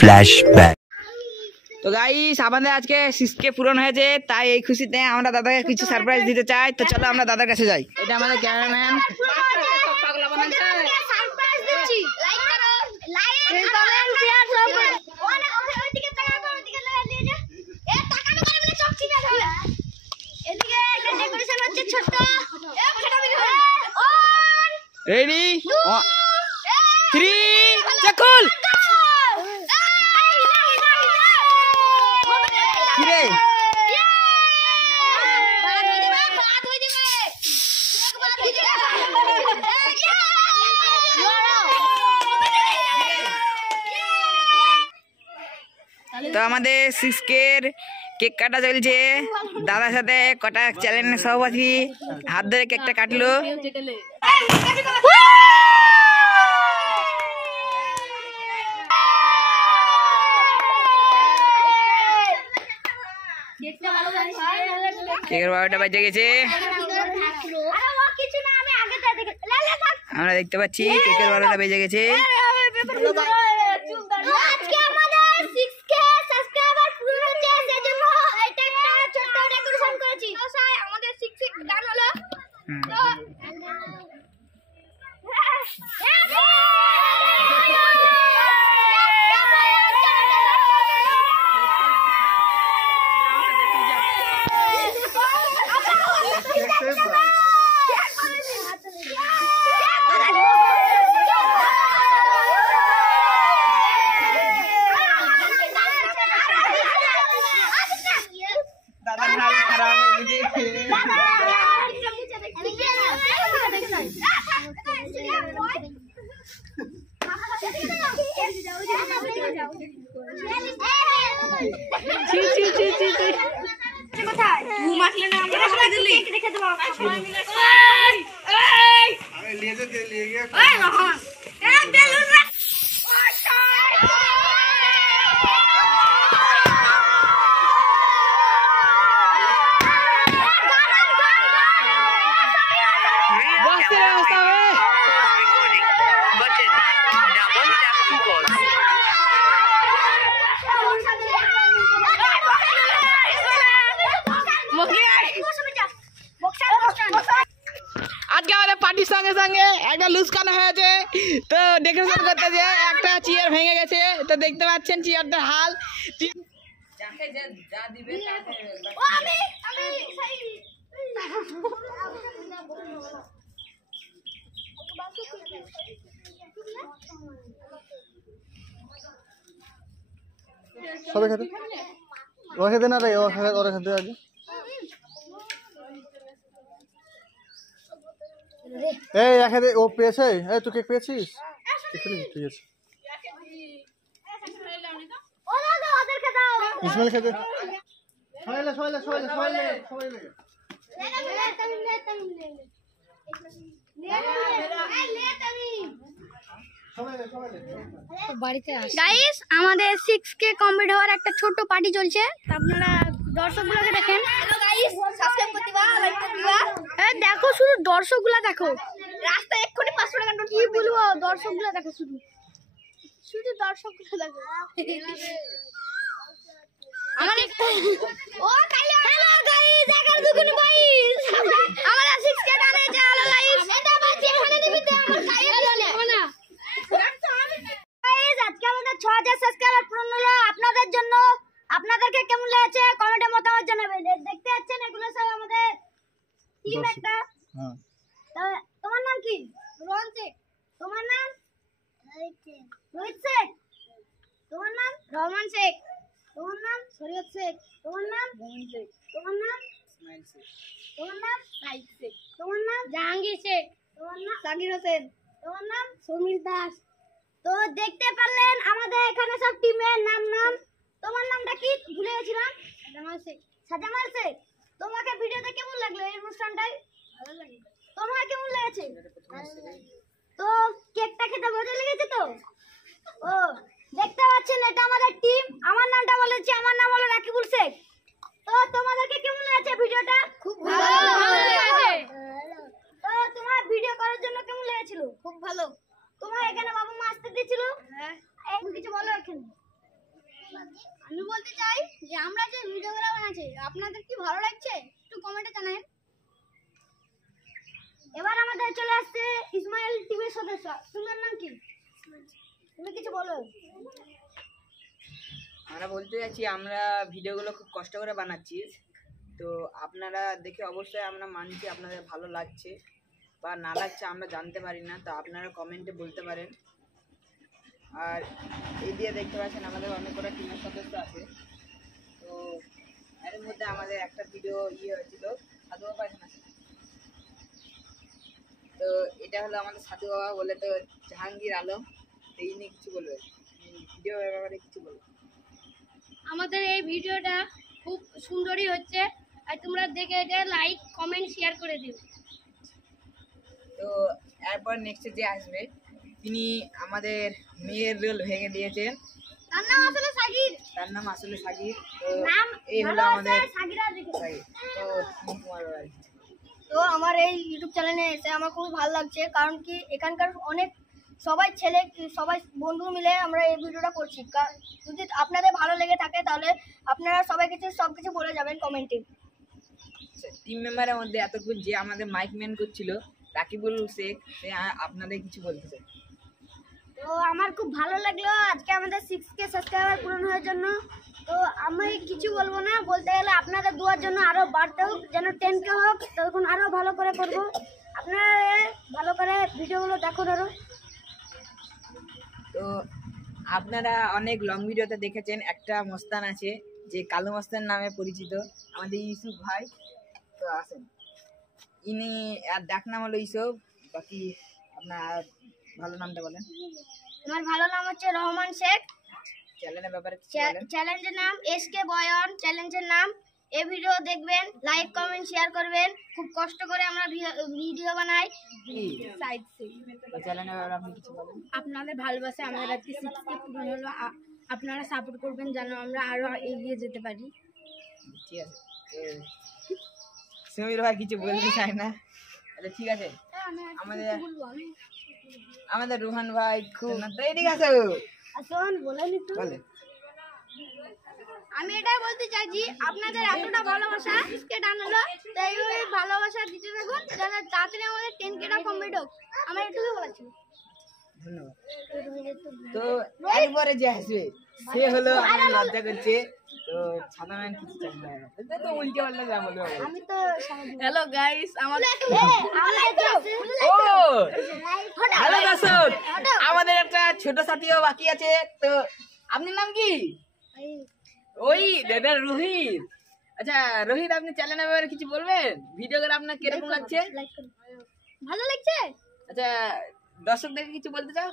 Flashback. তো guys আমাদের আজকে 6K পূরণ হয়েছে, তাই এই খুশিতে আমরা দাদাকে কিছু সারপ্রাইজ দিতে চাই। তো চলো আমরা দাদার কাছে যাই। এটা আমাদের ক্যামেরাম্যান। রেডি 3 চকুল কিরে তো আমাদের 6K কেক কাটা চলছে। দাদার সাথে কটা চ্যালেঞ্জের সভাপতি হাত ধরে কেকটা কাটলো। কেকের 12টা বাজে গেছে। আমরা দেখতে পাচ্ছি কেকের 12টা বেজে গেছে। আজকে আমাদের পার্টির সঙ্গে সঙ্গে একটা লুস্কানো হয়েছে। তো ডেকোরেশন করতে যে একটা চেয়ার ভেঙে গেছে। তো দেখতে পাচ্ছেন চেয়ারটার হাল। সবাই খেতে ও খেতে না রে, ও খেতে আগে। এই খেতে ও পেয়েছে। এই তুই কেক পেয়েছিস? ঠিক আছে ইসমাইল খেতে। গাইস আমাদের 6K কমপ্লিট হওয়ার একটা ছোট পার্টি চলছে। আপনারা দর্শকগুলোকে দেখেন। হ্যালো গাইস, সাবস্ক্রাইব করতে দিবা, লাইক করতে দিবা। এই দেখো শুধু দর্শকগুলো দেখো। রাস্তায় এক্ষুনি 500 টাকা নোট কি বলবো, দর্শকগুলো দেখো শুধু দর্শকগুলো দেখো। আমাদের ও হ্যালো গাইস, এখানে দুগুণ গাইস আমাদের 6K ডান হয়েছে। হ্যালো গাইস, এটা বাজে এখানে দিবিতে আমার গাইস হবে না। গাইস আজকে আমাদের 6000 সাবস্ক্রাইবার পূরণ হলো। আপনাদের জন্য আপনাদেরকে কেমন লাগছে কমেন্টে মতামত জানাবেন। দেখতে পাচ্ছেন এগুলো সব আমাদের টিম একটা। হ্যাঁ, তোমার নাম কি? রোহন শেখ। তোমার নাম? রোহিত শেখ। তোমার নাম? রহমান শেখ। তোমার নাম? শরীয়ত শেখ। তোমার নাম? রহমান শেখ। তোমার নাম? ইসমাইল শেখ। তোমার নাম? সাইদ শেখ। তোমার নাম? জাহাঙ্গীর শেখ। তোমার নাম? সাকির হোসেন। তোমার নাম? সমীর দাস। তো দেখতে পারলেন আমাদের এখানে সব টিমের নাম। তোমার নামটা কি ভুলে গেছিলাম? সাজামাল শেখ। সাজামাল শেখ, তোমাকে ভিডিওতে কেমন লাগলো এই অনুষ্ঠানটায়? ভালো লাগে। তোমার কেমন লেগেছে? তো কেকটা খেতে মজা লেগেছে তো? ও দেখতে পাচ্ছেন এটা আমাদের টিম। আমার নামটা বলেছি, আমার নাম হলো রাকিবুল শেখ। তো তোমাদেরকে কেমন লেগেছে ভিডিওটা? খুব ভালো লেগেছে। তো তোমার ভিডিও করার জন্য কেমন লেগেছিল? খুব ভালো। তোমার এখানে বাবা মা আসতে দিয়েছিল? হ্যাঁ। তুমি কিছু বলো এখানে। আমি বলতে চাই যে আমরা যে ভিডিওগুলো বানাচ্ছি আপনাদের কি ভালো লাগছে একটু কমেন্টে জানান। এবার আমাদের চলে আসছে ইসমাইল টিভির সদস্য। তোমার নাম কি? তুমি কিছু বলো। আমরা বলতে যাচ্ছি আমরা ভিডিওগুলো খুব কষ্ট করে বানাচ্ছি, তো আপনারা দেখে অবশ্যই আমরা মানছি আপনাদের ভালো লাগছে বা না লাগছে আমরা জানতে পারি না, তো আপনারা কমেন্টে বলতে পারেন। আর এই দিয়ে দেখতে পাচ্ছেন আমাদের অনেক কটা টিমের সদস্য আছে, তো এর মধ্যে আমাদের একটা ভিডিও হয়েছিল সাধু বাবা এখানে আছে। তো এটা হলো আমাদের সাধু বাবা বলে, তো জাহাঙ্গীর আলম, এই নিয়ে কিছু বলবে, ভিডিও ব্যাপারে কিছু বলবে। আমাদের এই ভিডিওটা খুব সুন্দরই হচ্ছে, আর তোমরা দেখে এটা লাইক কমেন্ট শেয়ার করে দিও। তো এরপর নেক্সটে যে আসবে তিনি আমাদের মেয়ের রোল ভেঙে দিয়েছেন। তার নাম আসলে সাগির। তো নাম এই হলো আমাদের সাগিরা দেখে। সাগির। তো তোমার আর কি? তো আমার এই ইউটিউব চ্যানেলে এসে আমার খুব ভালো লাগছে, কারণ কি এখানকার অনেক সবাই বন্ধু মিলে আমরা এই ভিডিওটা করছি। যদি আপনাদের ভালো লেগে থাকে তাহলে আপনারা সবকিছু বলে যাবেন কমেন্টে। টিম মেম্বারের মধ্যে এতক্ষণ যে আমাদের মাইক ম্যান করছিল রাকিবুল শেখ, সে আপনাদের কিছু বলতে চাই। তো আমার খুব ভালো লাগলো আজকে আমাদের 6K সাবস্ক্রাইবার পূরণ হওয়ার জন্য। তো আমি কিছু বলবো না, বলতে গেলে আপনাদের দুয়ার জন্য আরো বাড়তে হোক, যেন 10K হোক, তখন আরো ভালো করে করবো। আপনারা ভালো করে ভিডিওগুলো দেখুন আরো। তো আপনারা অনেক লং ভিডিওতে দেখেছেন একটা মস্তান আছে যে কালো মস্তান নামে পরিচিত, আমাদের ইউসুফ ভাই। তো আসেন, ইনি আর ডাক নাম হলো ইউসুফ। বাকি আপনার ভালো নামটা বলেন। আমার ভালো নাম হচ্ছে রহমান শেখ। চ্যানেলের ব্যাপারে কিছু বলেন। চ্যালেঞ্জের নাম SK বয়ন চ্যালেঞ্জের নাম। এই ভিডিও দেখবেন, লাইক কমেন্ট শেয়ার করবেন। খুব কষ্ট করে আমরা ভিডিও বানাই। তো চ্যানেলের ব্যাপারে আপনি কিছু বলেন। আপনাদের ভালোবাসা আমাদের আজকে 6K পূরণ হলো, আপনারা সাপোর্ট করবেন যেন আমরা আরো এগিয়ে যেতে পারি। ঠিক আছে, তো সমীর ভাই কিছু বলতে চায় না, আচ্ছা ঠিক আছে। আমাদের রোহান ভাই খুব ঠিক আছে, আসুন বলেন একটু। বলে আমি এটাই বলতে চাইছি, আপনাদের এতটা ভালোবাসা কে টান হলো, তাই এইভাবে ভালোবাসা দিতে থাকুন যেন তাড়াতাড়ি আমাদের 10Kটা কমপ্লিট হোক। আমার এটুকুই বলার ছিল। ধন্যবাদ। তো এরপরে যে আসবে সে হলো, আমার লজ্জা করছে, তো ছাতা ম্যান কিছু চাই না, তো উল্টে পাল্টা যা বলবে। আমি তো হ্যালো গাইস, আমাদের ও হ্যালো দর্শক, আমাদের একটা ছোট সাথীও বাকি আছে। তো আপনার নাম কি? ওই দাদা রোহিত। আচ্ছা রোহিত, আপনি চ্যানেলের ব্যাপারে কিছু বলবেন? ভিডিও করে আপনার কিরকম লাগছে? ভালো লাগছে। আচ্ছা দর্শকদেরকে কিছু বলতে চাও?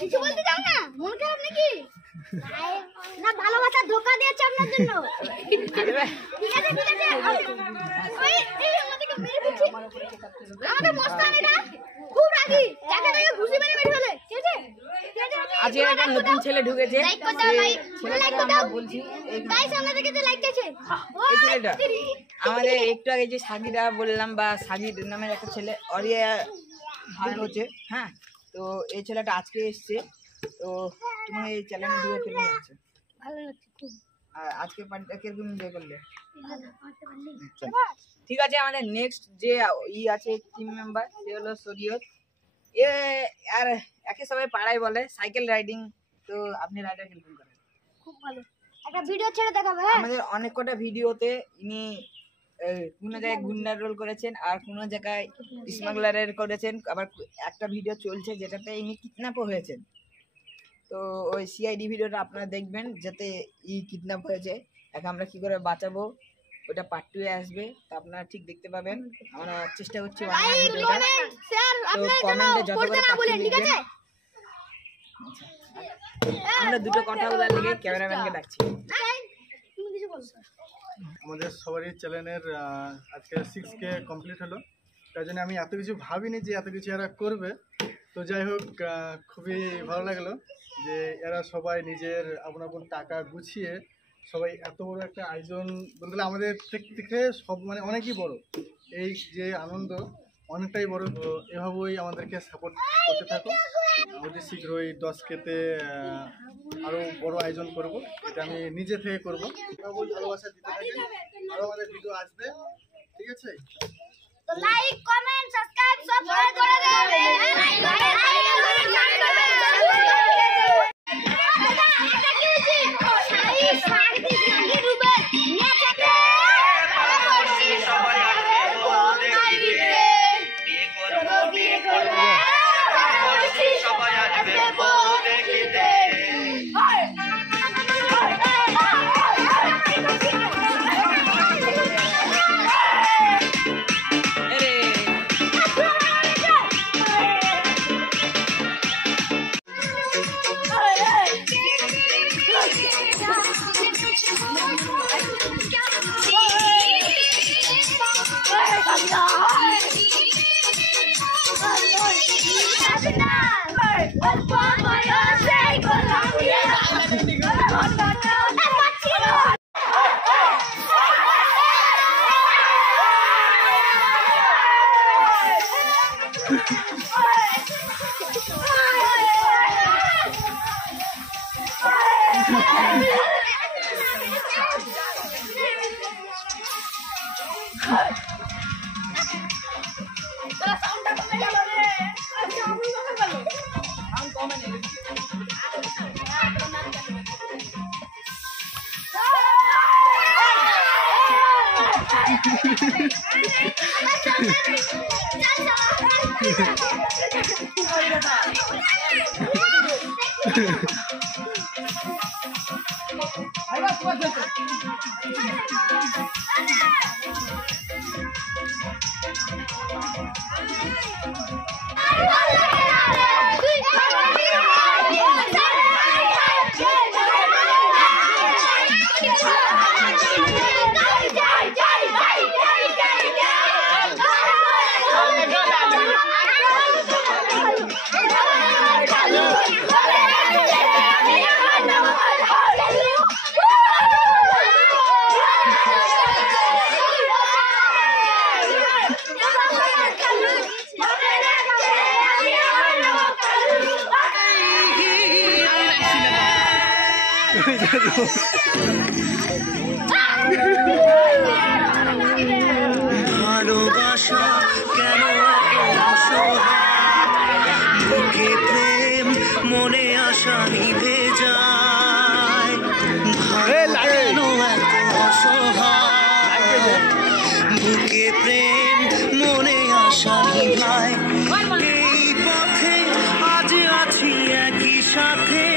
কিছু বলতে চাও না? মন খারাপ নাকি? না, ভালোবাসা ধোকা দিয়েছে আপনার জন্য। ঠিক আছে ঠিক আছে। ওই এই আমাদেরকে মেরে দিচ্ছে। আমাদের মস্তান এটা খুব রাগী, একা থেকে ঘুষি মেরে ফেলে। ঠিক আছে ঠিক আছে। আজকে একটা নতুন ছেলে ঢুকেছে, লাইক করে দাও ভাই, লাইক করে দাও। বলছি গাইস আমাদেরকে যে লাইক দিয়েছে এই ছেলেটা আমাদের একটু আগে যে সাগিরা বললাম, বা সাগির নামের একটা ছেলে অরিয়া ভাই হচ্ছে, হ্যাঁ। তো এই ছেলেটা আজকে এসছে। তো তুমি এই চ্যানেলে ঢুকে কেমন লাগছে? ভালো লাগছে খুব। আর আজকে পার্টিটা কিরকম এনজয় করলে? ভালো করতে পারলি। ঠিক আছে, আমাদের নেক্সট যে আছে টিম মেম্বার, সে হলো শরীয়ত। এ আর একে সবাই পাড়ায় বলে সাইকেল রাইডিং। তো আপনি রাইডার কিরকম করেন? খুব ভালো। একটা ভিডিও ছেড়ে দেখাবে। হ্যাঁ, আমাদের অনেক কটা ভিডিওতে ইনি কোনো জায়গায় গুন্ডার রোল করেছেন, আর কোনো জায়গায় স্মাগলারের করেছেন, আবার একটা ভিডিও চলছে যেটাতে ইনি কিডন্যাপও হয়েছেন। তো ওই সিআইডি ভিডিওটা আপনারা দেখবেন, যাতে কিডন্যাপ হয়েছে, একে আমরা কি করে বাঁচাবো, ওটা পার্ট 2 এ আসবে। তো আপনারা ঠিক দেখতে পাবেন, আমরা চেষ্টা করছি বানানোর ভিডিওটা। স্যার তো আপনারা কমেন্টে যত করতে করে না পার্ট 2 বলেন, ঠিক আছে? আমরা দুটো কথা বলার লেগে ক্যামেরাম্যানকে ডাকছি। তুমি কিছু বলছো? আমাদের সবারই চ্যানেলের আজকে 6K কমপ্লিট হলো, তাই জন্য আমি এত কিছু ভাবিনি যে এত কিছু এরা করবে। তো যাই হোক, খুবই ভালো লাগলো যে এরা সবাই নিজের আপন আপন টাকা গুছিয়ে সবাই এত বড় একটা আয়োজন বলতে গেলে আমাদের থেকে সব মানে অনেকই বড়। এই যে আনন্দ অনেকটাই বড়। তো এভাবেই আমাদেরকে সাপোর্ট করতে থাকো। অতি শীঘ্রই 10K-তে আরও বড় আয়োজন করব, এটা আমি নিজে থেকে করবো। এভাবেই ভালোবাসা দিতে থাকেন, আরও আমাদের ভিডিও আসবে, ঠিক আছে? তো লাইক কমেন্ট সাবস্ক্রাইব সব করে দেবে। ভালোবাসা কেন বুকে প্রেম মনে আশা নিভে যায়, কেন এত অসহায় বুকে প্রেম মনে আশা নিভায়, এই পথে আজ আছি একই সাথে।